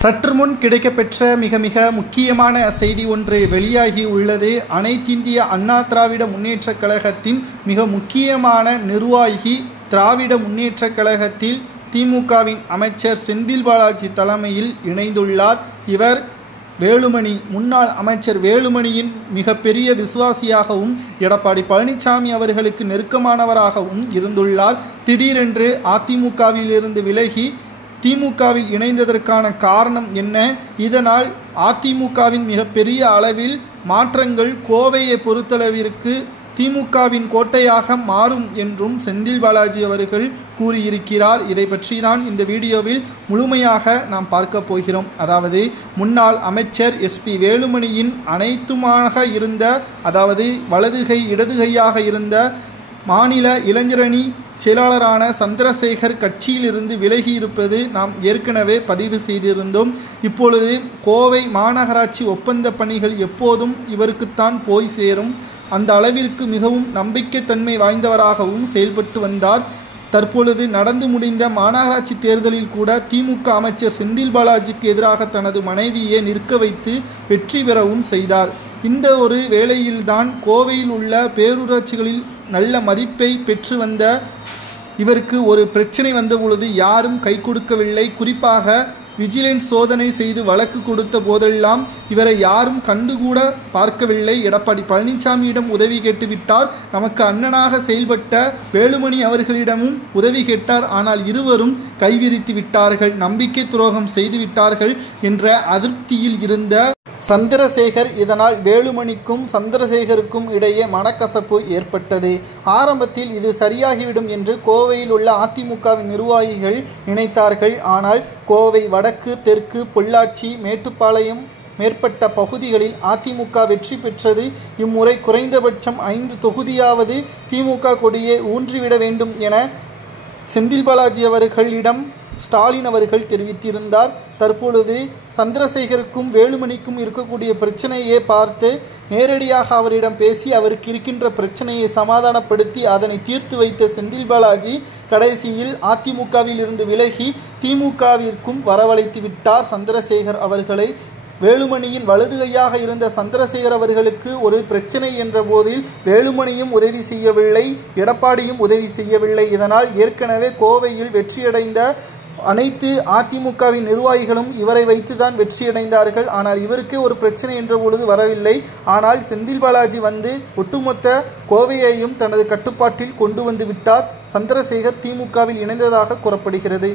சற்று முன் கிடைக்கப்பெற்ற மிக முக்கியமான செய்தி ஒன்று வெளியாகி உள்ளது. அனைத்திந்திய அண்ணா திராவிட முன்னேற்றக் கழகத்தின் மிக முக்கியமான நிர்வாகி, திராவிட முன்னேற்றக் கழகத்தில் திமுகவின் அமைச்சர் செந்தில் பாலாஜி தலைமையில் இணைந்துள்ளார். இவர் வேலுமணி, முன்னாள் அமைச்சர் வேலுமணியின் மிகப்பெரிய விசுவாசியாகவும் எடப்பாடி பழனிசாமி அவர்களுக்கு நெருக்கமானவராகவும் இருந்துள்ளார். திடீரென்று அதிமுகவில் இருந்து விலகி திமுகவில் இணைந்ததற்கான காரணம் என்ன? இதனால் அதிமுகவின் மிகப்பெரிய அளவில் மாற்றங்கள் கோவையை பொறுத்தளவிற்கு திமுகவின் கோட்டையாக மாறும் என்றும் செந்தில் பாலாஜி அவர்கள் கூறியிருக்கிறார். இதை பற்றி தான் இந்த வீடியோவில் முழுமையாக நாம் பார்க்க போகிறோம். அதாவது முன்னாள் அமைச்சர் SP வேலுமணியின் அனைத்துமாக இருந்த, அதாவது வலதுகை இடதுகையாக இருந்த மாநில இளைஞரணி செயலாளரான சந்திரசேகர் கட்சியிலிருந்து விலகி இருப்பது நாம் ஏற்கனவே பதிவு செய்திருந்தோம். இப்பொழுது கோவை மாநகராட்சி ஒப்பந்த பணிகள் எப்போதும் இவருக்குத்தான் போய் சேரும். அந்த அளவிற்கு மிகவும் நம்பிக்கைத்தன்மை வாய்ந்தவராகவும் செயல்பட்டு வந்தார். தற்பொழுது நடந்து முடிந்த மாநகராட்சி தேர்தலில் கூட திமுக அமைச்சர் செந்தில் பாலாஜிக்கு எதிராக தனது மனைவியை நிற்க வைத்து வெற்றி பெறவும் செய்தார். இந்த ஒரு வேளையில்தான் கோவையில் உள்ள பேரூராட்சிகளில் நல்ல மதிப்பை பெற்று வந்த இவருக்கு ஒரு பிரச்சனை வந்த பொழுது யாரும் கை கொடுக்கவில்லை. குறிப்பாக விஜிலன்ஸ் சோதனை செய்து வழக்கு கொடுத்த போதெல்லாம் இவரை யாரும் கண்டுகூட பார்க்கவில்லை. எடப்பாடி பழனிசாமியிடம் உதவி கேட்டுவிட்டார். நமக்கு அண்ணனாக செயல்பட்ட வேலுமணி அவர்களிடமும் உதவி கேட்டார். ஆனால் இருவரும் கைவிரித்து விட்டார்கள், நம்பிக்கை துரோகம் செய்து விட்டார்கள் என்ற அதிருப்தியில் இருந்த சந்திரசேகர், இதனால் வேலுமணிக்கும் சந்திரசேகருக்கும் இடையே மனக்கசப்பு ஏற்பட்டது. ஆரம்பத்தில் இது சரியாகிவிடும் என்று கோவையில் உள்ள அதிமுகவின் நிர்வாகிகள் நினைத்தார்கள். ஆனால் கோவை வடக்கு, தெற்கு, பொள்ளாச்சி, மேட்டுப்பாளையம் மேற்பட்ட பகுதிகளில் அதிமுக வெற்றி பெற்றது. இம்முறை குறைந்தபட்சம் 5 தொகுதியாவது திமுக கொடியை ஊன்றிவிட வேண்டும் என செந்தில் பாலாஜி அவர்களிடம் ஸ்டாலின் அவர்கள் தெரிவித்திருந்தார். தற்பொழுது சந்திரசேகருக்கும் வேலுமணிக்கும் இருக்கக்கூடிய பிரச்சனையை பார்த்து நேரடியாக அவரிடம் பேசி அவருக்கு இருக்கின்ற பிரச்சனையை சமாதானப்படுத்தி அதனை தீர்த்து வைத்த செந்தில் பாலாஜி கடைசியில் அதிமுகவில் இருந்து விலகி திமுகவிற்கும் வரவழைத்து விட்டார் சந்திரசேகர் அவர்களை. வேலுமணியின் வலதுகையாக இருந்த சந்திரசேகர் அவர்களுக்கு ஒரு பிரச்சனை என்ற போதில் வேலுமணியும் உதவி செய்யவில்லை, எடப்பாடியும் உதவி செய்யவில்லை. இதனால் ஏற்கனவே கோவையில் வெற்றியடைந்த அனைத்து அதிமுகவின் நிர்வாகிகளும் இவரை வைத்துதான் வெற்றியடைந்தார்கள். ஆனால் இவருக்கே ஒரு பிரச்சனை என்ற பொழுது வரவில்லை. ஆனால் செந்தில் பாலாஜி வந்து ஒட்டுமொத்த கோவையையும் தனது கட்டுப்பாட்டில் கொண்டு வந்து விட்டார். சந்திரசேகர் திமுகவில் இணைந்ததாக கூறப்படுகிறது.